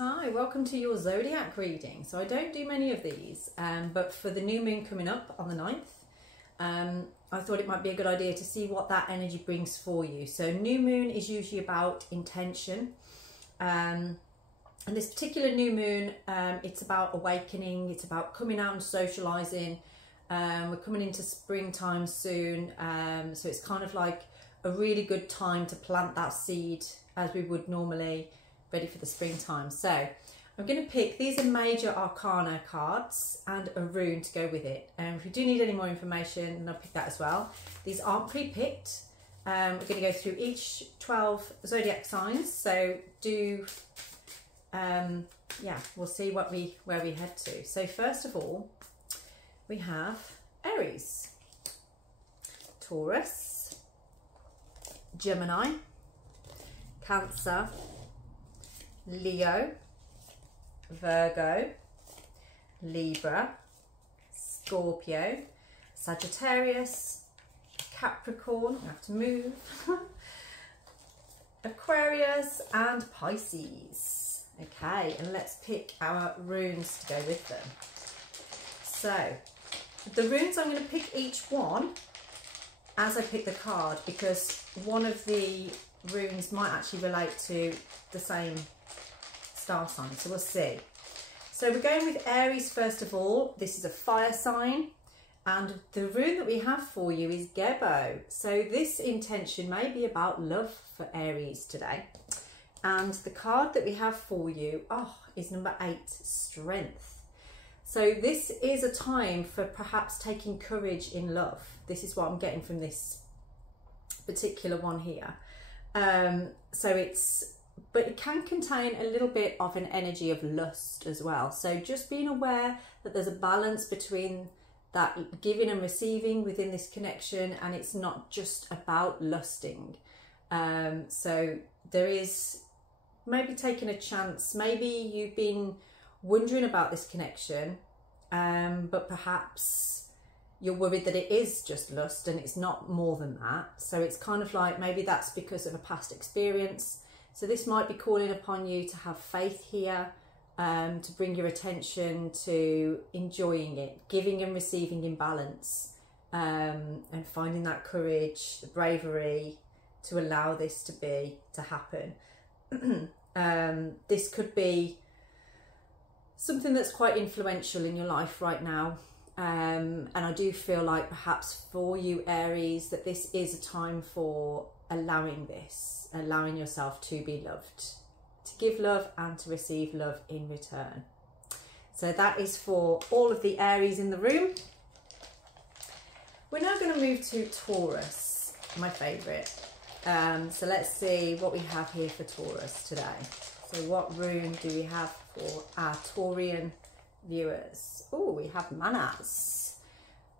Hi, welcome to your Zodiac reading. So I don't do many of these, but for the new moon coming up on the 9th, I thought it might be a good idea to see what that energy brings for you. So new moon is usually about intention. And this particular new moon, it's about awakening, it's about coming out and socializing. We're coming into springtime soon, so it's kind of like a really good time to plant that seed as we would normally, ready for the springtime. So I'm going to pick, these are major arcana cards and a rune to go with it. And if you do need any more information, then I'll pick that as well. These aren't pre-picked. We're going to go through each 12 zodiac signs. So yeah, we'll see where we head to. So first of all, we have Aries, Taurus, Gemini, Cancer, Leo, Virgo, Libra, Scorpio, Sagittarius, Capricorn, I have to move, Aquarius and Pisces. Okay, and let's pick our runes to go with them. So the runes, I'm going to pick each one as I pick the card, because one of the runes might actually relate to the same star sign, so we'll see. So we're going with Aries first of all. This is a fire sign, and the rune that we have for you is Gebo. So this intention may be about love for Aries today, and the card that we have for you is number 8, Strength. So this is a time for perhaps taking courage in love. This is what I'm getting from this particular one here. But it can contain a little bit of an energy of lust as well. So just being aware that there's a balance between that giving and receiving within this connection, and it's not just about lusting. So there is maybe taking a chance. Maybe you've been wondering about this connection, but perhaps you're worried that it is just lust and it's not more than that. So it's kind of like maybe that's because of a past experience. So this might be calling upon you to have faith here, to bring your attention to enjoying it, giving and receiving in balance, and finding that courage, the bravery to allow this to happen. This could be something that's quite influential in your life right now. And I do feel like perhaps for you, Aries, that this is a time for allowing yourself to be loved, to give love and to receive love in return. So that is for all of the Aries in the room. We're now going to move to Taurus, my favourite. So let's see what we have here for Taurus today. So what rune do we have for our Taurian viewers? Oh, we have Manas.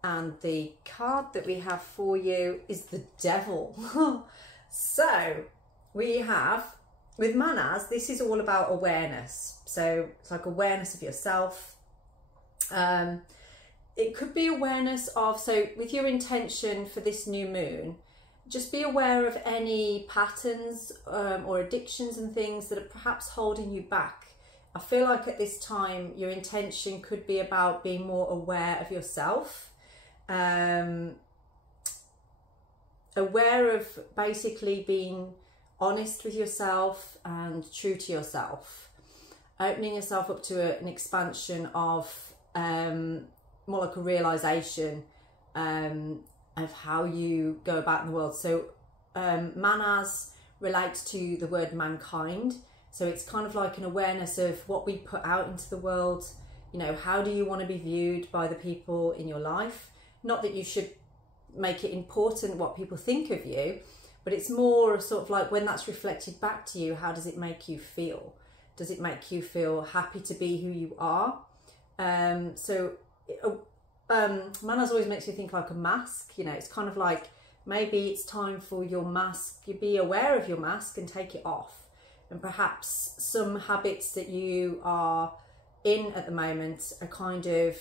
And the card that we have for you is the Devil. So we have, with Manas, this is all about awareness. So it's like awareness of yourself. It could be awareness of, so with your intention for this new moon, just be aware of any patterns or addictions and things that are perhaps holding you back. I feel like at this time, your intention could be about being more aware of yourself. Aware of basically being honest with yourself and true to yourself. Opening yourself up to an expansion of more like a realisation of how you go about in the world. So Manas relates to the word mankind. So it's kind of like an awareness of what we put out into the world. You know, how do you want to be viewed by the people in your life? Not that you should make it important what people think of you, but it's more sort of like when that's reflected back to you, how does it make you feel? Does it make you feel happy to be who you are? Manas always makes me think like a mask. You know, it's kind of like maybe it's time for your mask. You be aware of your mask and take it off. And perhaps some habits that you are in at the moment are kind of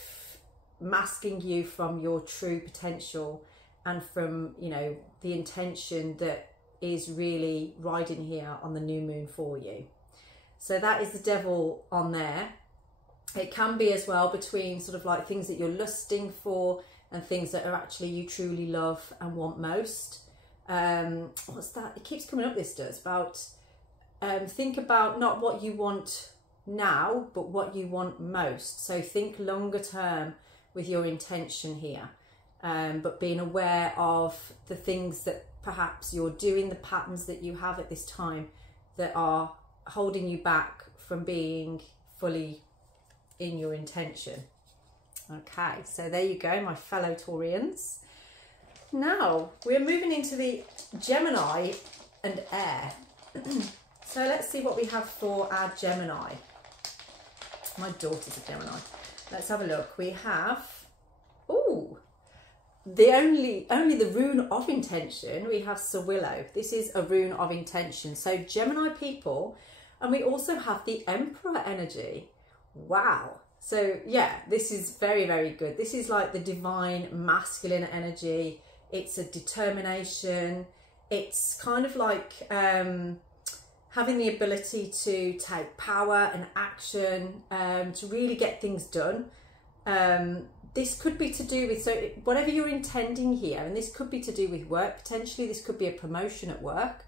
masking you from your true potential and from, you know, the intention that is really riding here on the new moon for you. So that is the devil on there. It can be as well between sort of like things that you're lusting for and things that are actually you truly love and want most. What's that? It keeps coming up, this does, about think about not what you want now, but what you want most. So think longer term with your intention here, but being aware of the things that perhaps you're doing, the patterns that you have at this time that are holding you back from being fully in your intention. Okay, so there you go, my fellow Taurians. Now we're moving into the Gemini and Air. So let's see what we have for our Gemini. My daughter's a Gemini. Let's have a look. We have, ooh, the only the rune of intention. We have Sir Willow. This is a rune of intention. So Gemini people, and we also have the Emperor energy. Wow. So yeah, this is very, very good. This is like the divine masculine energy. It's a determination. It's kind of like having the ability to take power and action, to really get things done. This could be to do with, so whatever you're intending here, and this could be to do with work potentially. This could be a promotion at work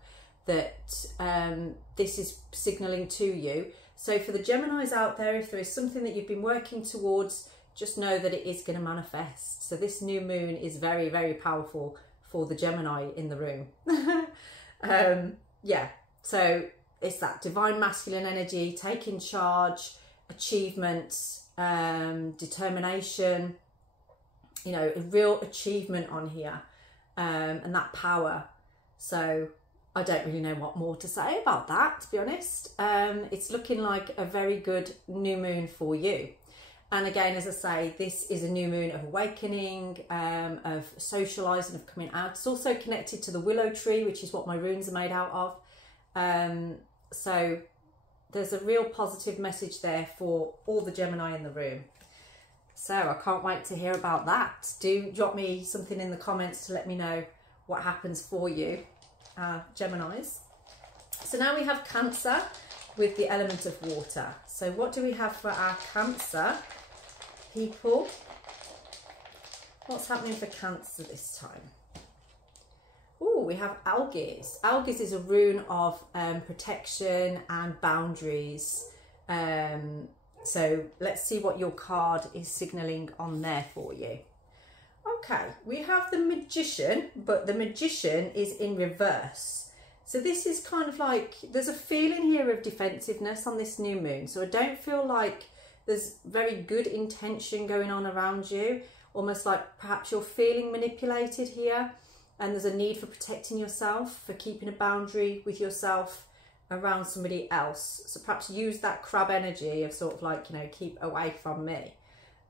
that this is signalling to you. So for the Geminis out there, if there is something that you've been working towards, just know that it is going to manifest. So this new moon is very, very powerful for the Gemini in the room. Yeah, so it's that divine masculine energy, taking charge, achievement, determination, you know, a real achievement on here, and that power. So I don't really know what more to say about that, to be honest. It's looking like a very good new moon for you. And again, as I say, this is a new moon of awakening, of socialising, of coming out. It's also connected to the willow tree, which is what my runes are made out of. So there's a real positive message there for all the Gemini in the room. So I can't wait to hear about that. Do drop me something in the comments to let me know what happens for you, Geminis. So now we have Cancer with the element of water. So what do we have for our Cancer people? What's happening for Cancer this time? Oh, we have Algiz. Algiz is a rune of protection and boundaries. So let's see what your card is signalling on there for you. Okay, we have the Magician, but the Magician is in reverse. So this is kind of like, there's a feeling here of defensiveness on this new moon. So I don't feel like there's very good intention going on around you. Almost like perhaps you're feeling manipulated here, and there's a need for protecting yourself, for keeping a boundary with yourself around somebody else. So perhaps use that crab energy of sort of like, you know, keep away from me.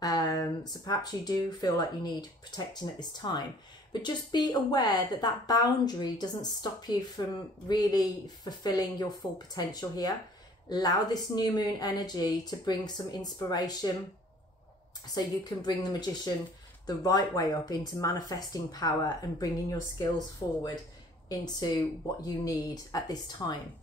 So perhaps you do feel like you need protecting at this time, but just be aware that that boundary doesn't stop you from really fulfilling your full potential here. Allow this new moon energy to bring some inspiration so you can bring the Magician the right way up into manifesting power and bringing your skills forward into what you need at this time.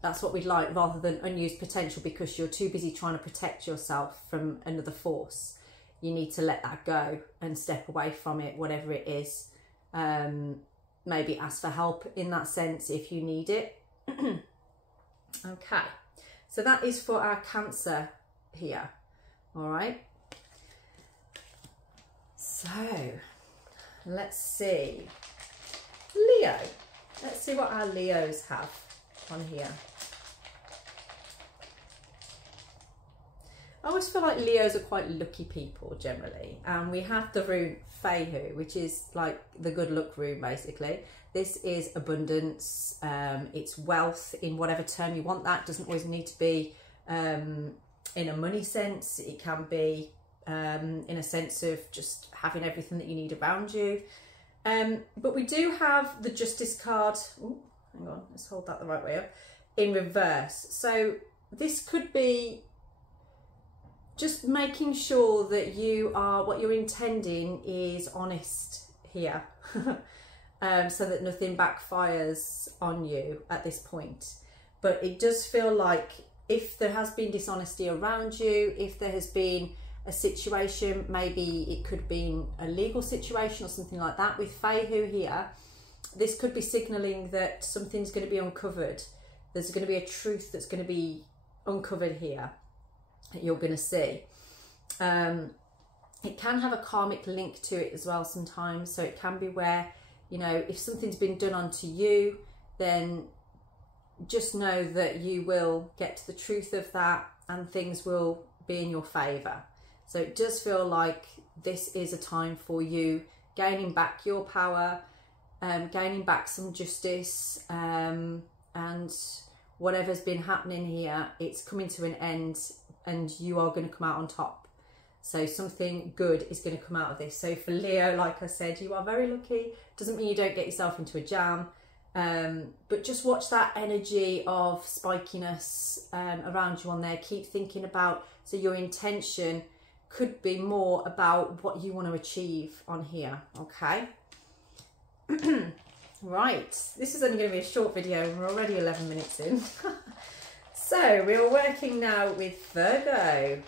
That's what we'd like, rather than unused potential because you're too busy trying to protect yourself from another force. You need to let that go and step away from it, whatever it is. Maybe ask for help in that sense if you need it. Okay, so that is for our Cancer here. All right. So let's see. Leo. Let's see what our Leos have on here. I always feel like Leos are quite lucky people generally. And we have the rune Fehu, which is like the good luck rune basically. This is abundance, it's wealth in whatever term you want that. Doesn't always need to be in a money sense. It can be in a sense of just having everything that you need around you. But we do have the Justice card. Ooh, hang on, let's hold that the right way up. In reverse. So this could be just making sure that you are, what you're intending is honest here. So that nothing backfires on you at this point. But it does feel like if there has been dishonesty around you, if there has been a situation, maybe it could be a legal situation or something like that with Feihu here, this could be signalling that something's going to be uncovered. There's going to be a truth that's going to be uncovered here that you're going to see. It can have a karmic link to it as well sometimes. So it can be where, you know, if something's been done onto you, then just know that you will get to the truth of that and things will be in your favour. So it does feel like this is a time for you gaining back your power, gaining back some justice, and whatever's been happening here, it's coming to an end and you are going to come out on top. So something good is going to come out of this. So for Leo, like I said, you are very lucky. Doesn't mean you don't get yourself into a jam, but just watch that energy of spikiness around you on there. Keep thinking about, so your intention could be more about what you want to achieve on here, okay? Right, this is only going to be a short video and we're already 11 minutes in. So we're working now with Virgo.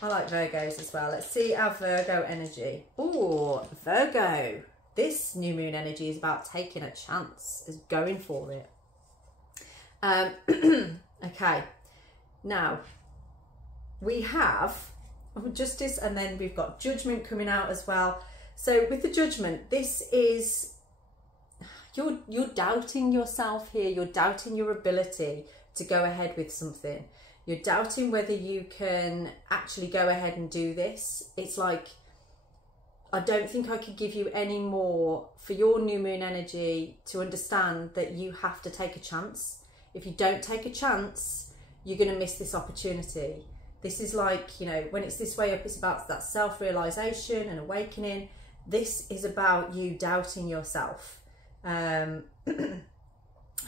I like Virgos as well. Let's see our Virgo energy. Oh, Virgo. This new moon energy is about taking a chance, is going for it. Okay, now we have justice and then we've got judgment coming out as well. So with the judgment, this is, you're doubting yourself here. You're doubting your ability to go ahead with something. You're doubting whether you can actually go ahead and do this. It's like, I don't think I could give you any more for your new moon energy to understand that you have to take a chance. If you don't take a chance, you're going to miss this opportunity. This is like, you know, when it's this way up, it's about that self-realization and awakening. This is about you doubting yourself and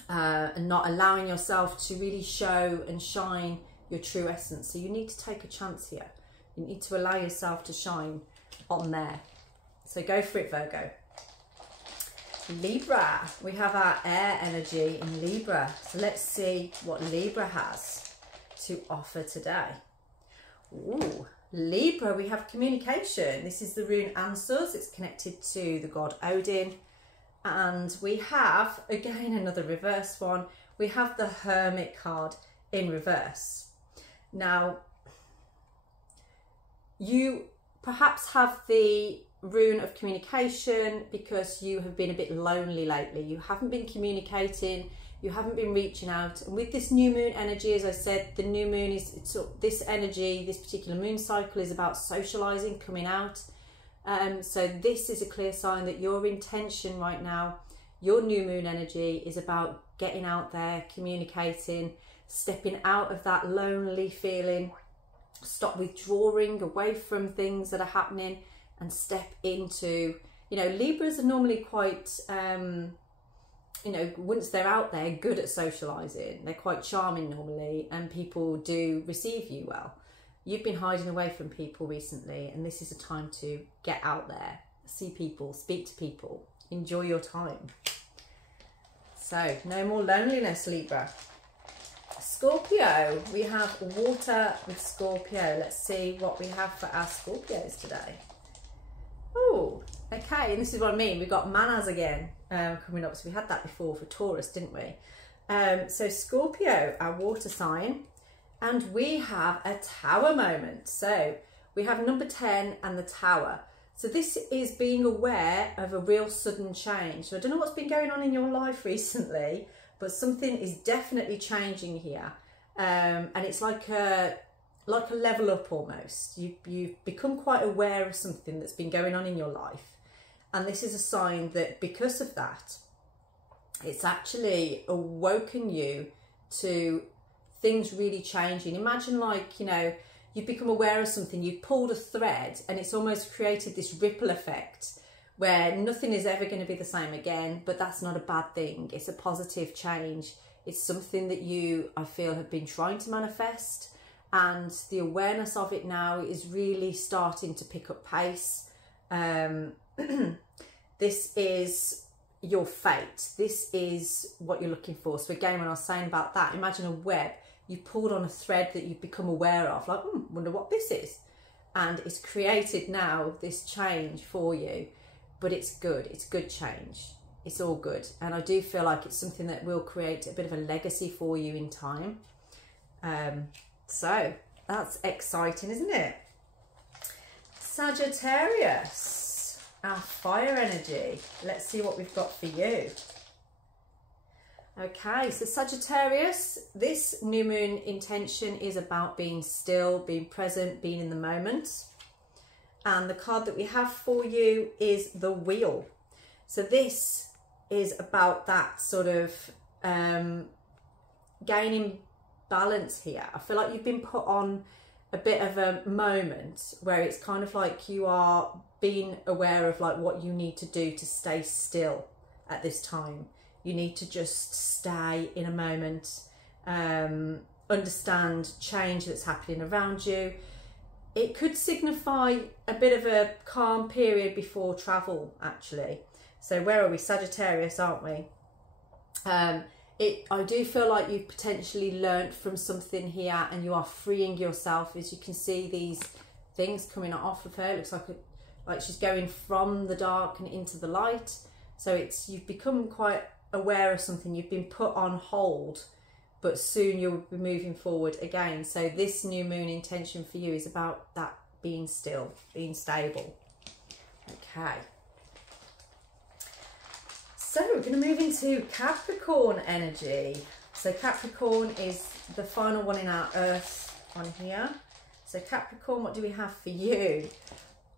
not allowing yourself to really show and shine your true essence. So you need to take a chance here. You need to allow yourself to shine on there. So go for it, Virgo. Libra, we have our air energy in Libra. So let's see what Libra has to offer today. Ooh, Libra, we have communication. This is the rune Ansuz. It's connected to the god Odin. And we have, again, another reverse one. We have the Hermit card in reverse. Now, you perhaps have the rune of communication because you have been a bit lonely lately. You haven't been communicating, you haven't been reaching out. And with this new moon energy, as I said, the new moon is, this energy, this particular moon cycle is about socializing, coming out. So this is a clear sign that your intention right now, your new moon energy, is about getting out there, communicating, stepping out of that lonely feeling, stop withdrawing away from things that are happening and step into, you know, Libras are normally quite, you know, once they're out there, good at socializing. They're quite charming normally and people do receive you well. You've been hiding away from people recently and this is a time to get out there, see people, speak to people, enjoy your time. So no more loneliness, Libra. Scorpio, we have water with Scorpio. Let's see what we have for our Scorpios today. Oh, okay, and this is what I mean. We've got Manas again coming up. So we had that before for Taurus, didn't we? So Scorpio, our water sign, and we have a tower moment. So we have number 10 and the tower. So this is being aware of a real sudden change. So I don't know what's been going on in your life recently, but something is definitely changing here. And it's like a level up almost. You've become quite aware of something that's been going on in your life. And this is a sign that because of that, it's actually awoken you to things really changing. Imagine like, you know, you've become aware of something, you've pulled a thread and it's almost created this ripple effect where nothing is ever going to be the same again, but that's not a bad thing. It's a positive change. It's something that you, I feel, have been trying to manifest, and the awareness of it now is really starting to pick up pace. This is your fate. This is what you're looking for. So again, when I was saying about that, imagine a web. you've pulled on a thread that you've become aware of, like, wonder what this is. And it's created now this change for you, but it's good. It's good change. It's all good. And I do feel like it's something that will create a bit of a legacy for you in time. So that's exciting, isn't it? Sagittarius, our fire energy. Let's see what we've got for you. Okay, so Sagittarius, this new moon intention is about being still, being present, being in the moment. And the card that we have for you is the Wheel. So this is about that sort of gaining balance here. I feel like you've been put on a bit of a moment where it's kind of like you are being aware of like what you need to do to stay still at this time. You need to just stay in a moment, understand change that's happening around you. It could signify a bit of a calm period before travel, actually. So where are we? Sagittarius, aren't we? I do feel like you've potentially learnt from something here, and you are freeing yourself. As you can see, these things coming off of her. It looks like she's going from the dark and into the light. So you've become quite aware of something. You've been put on hold, but soon you'll be moving forward again. So this new moon intention for you is about that being still, being stable. Okay. So we're going to move into Capricorn energy. So Capricorn is the final one in our Earth on here. So Capricorn, what do we have for you?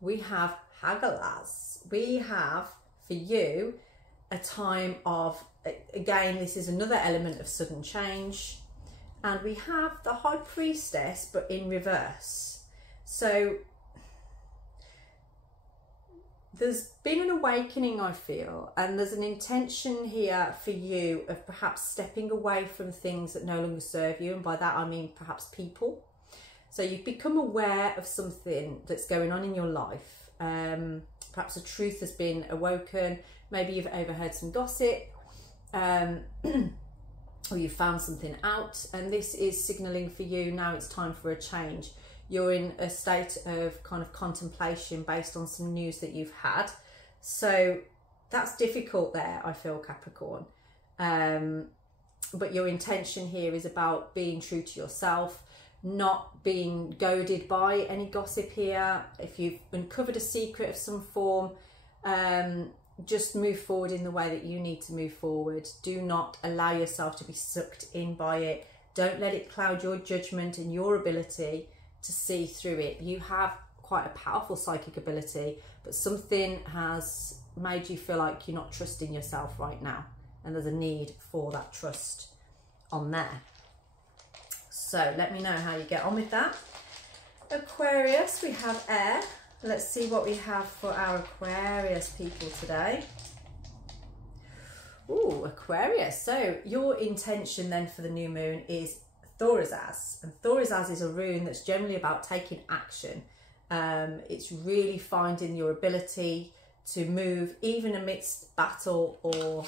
We have Hagalaz. We have for you a time of, again, this is another element of sudden change. And we have the High Priestess, but in reverse. So there's been an awakening, I feel, and there's an intention here for you of perhaps stepping away from things that no longer serve you. And by that, I mean perhaps people. So you've become aware of something that's going on in your life. Perhaps a truth has been awoken. Maybe you've overheard some gossip, or you found something out, and this is signalling for you now it's time for a change. You're in a state of kind of contemplation based on some news that you've had. So that's difficult there, I feel, Capricorn. But your intention here is about being true to yourself, not being goaded by any gossip here. If you've uncovered a secret of some form, just move forward in the way that you need to move forward. Do not allow yourself to be sucked in by it. Don't let it cloud your judgment and your ability to see through it. You have quite a powerful psychic ability, but something has made you feel like you're not trusting yourself right now, and there's a need for that trust on there. So let me know how you get on with that. Aquarius, we have air. Let's see what we have for our Aquarius people today. Ooh, Aquarius. So your intention then for the new moon is Thorazaz. And Thorazaz is a rune that's generally about taking action. It's really finding your ability to move even amidst battle or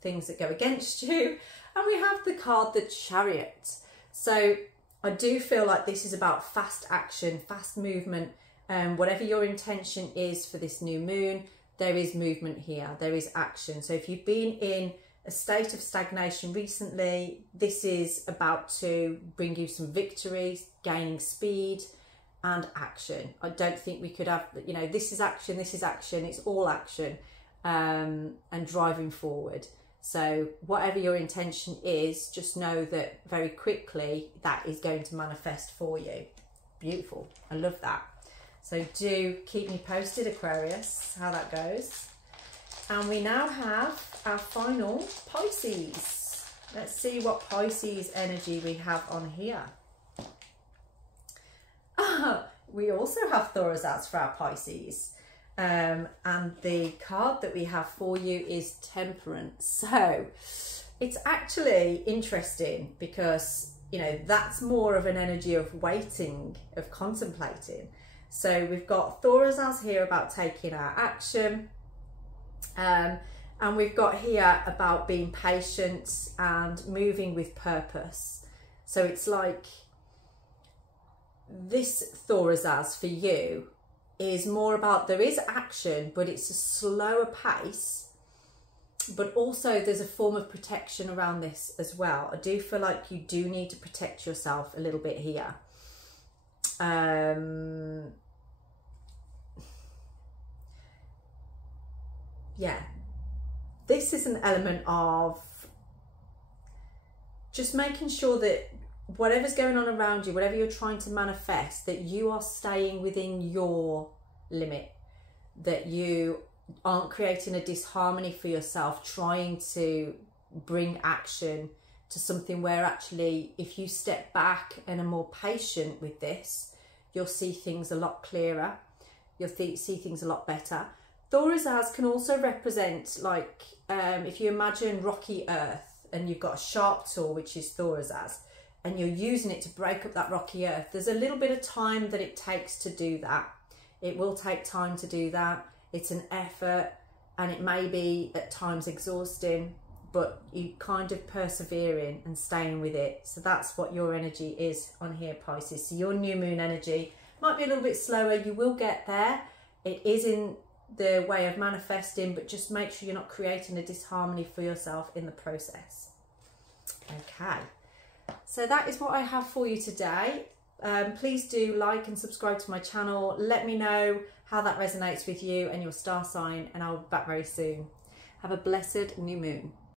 things that go against you. And we have the card, the Chariot. So I do feel like this is about fast action, fast movement. Whatever your intention is for this new moon, there is movement here, there is action. So if you've been in a state of stagnation recently, this is about to bring you some victories, gaining speed and action. I don't think we could have, you know, this is action, it's all action, and driving forward. So whatever your intention is, just know that very quickly that is going to manifest for you. Beautiful, I love that. So do keep me posted, Aquarius, how that goes. And we now have our final Pisces. Let's see what Pisces energy we have on here. We also have Thorazaz for our Pisces. And the card that we have for you is Temperance. So it's actually interesting because, you know, that's more of an energy of waiting, of contemplating. So we've got Thorazaz here about taking our action. And we've got here about being patient and moving with purpose. So it's like this Taurus for you is more about, there is action, but it's a slower pace, but also there's a form of protection around this as well. I do feel like you do need to protect yourself a little bit here. Yeah, this is an element of just making sure that whatever's going on around you, whatever you're trying to manifest, that you are staying within your limit, that you aren't creating a disharmony for yourself, trying to bring action to something where actually if you step back and are more patient with this, you'll see things a lot clearer, you'll see things a lot better. Taurus can also represent, like, if you imagine rocky earth and you've got a sharp tool, which is Taurus, and you're using it to break up that rocky earth, there's a little bit of time that it takes to do that. It will take time to do that. It's an effort, and it may be at times exhausting, but you kind of persevering and staying with it. So that's what your energy is on here, Pisces. So your new moon energy might be a little bit slower. You will get there. It is in the way of manifesting, but just make sure you're not creating a disharmony for yourself in the process. Okay, so that is what I have for you today. Please do like and subscribe to my channel. Let me know how that resonates with you and your star sign, and I'll be back very soon. Have a blessed new moon.